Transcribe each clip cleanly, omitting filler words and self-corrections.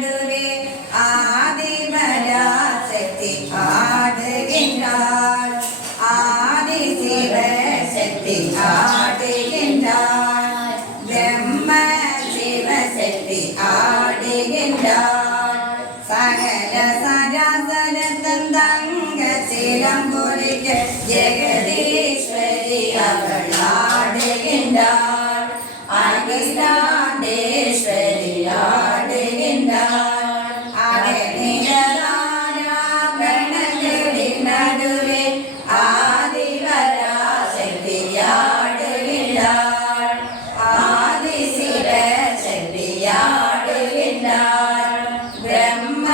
நடுவே ஆதிபராசக்தி ஆடுகின்றாள். ஆதி சிவசக்தி ஆடுகின்றாள். பிரம்ம சிவசக்தி ஆடுகின்றாள். சகல சராசரத்தன் தங்க சிலம்பொலிக்க ஜெகதீஸ்வரி அவள் ஆடுகின்றாள். அகிலாண்டேஸ்வரி ஆடுகின்றாள். அகநிகரான கணங்களின் நடுவே ஆதிபராசக்தி ஆடுகின்றாள். ஆதி சிவசக்தி ஆடுகின்றாள். பிரம்ம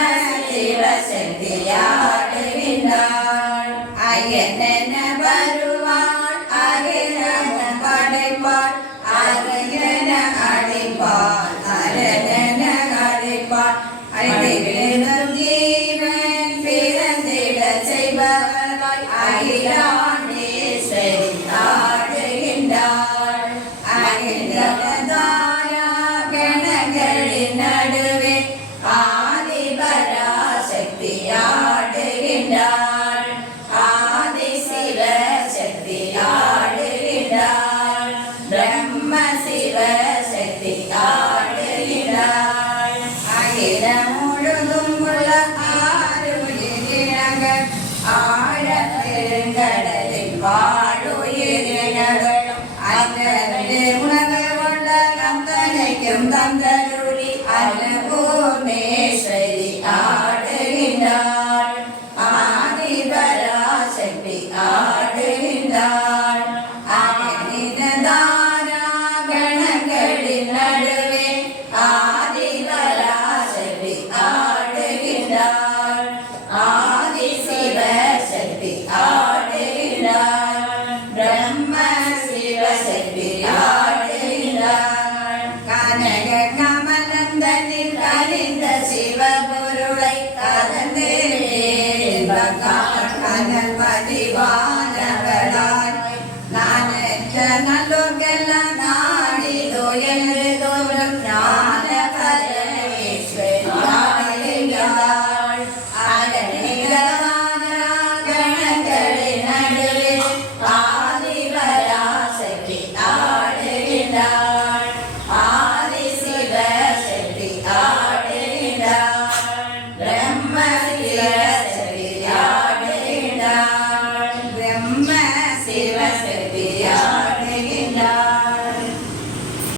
சிவசக்தி ஆடுகின்றாள். அயனென வருவாள் அகிலமும் படைப்பாள். அரணென அழிப்பாள் அரணென அழிப்பாள். அழித்திடும் ஜீவன் பிறந்திட செய்பவள் அகிலாண்டேஸ்வரி ஆடுகின்றாள். அகிலதாயா கணங்களின் நடுவே ஆதிபராசக்தி ஆடுகின்றாள். ஆதி சிவசக்தி ஆடுகின்றாள். பிரம்ம சிவசக்தி ஆடுகின்றாள். அகில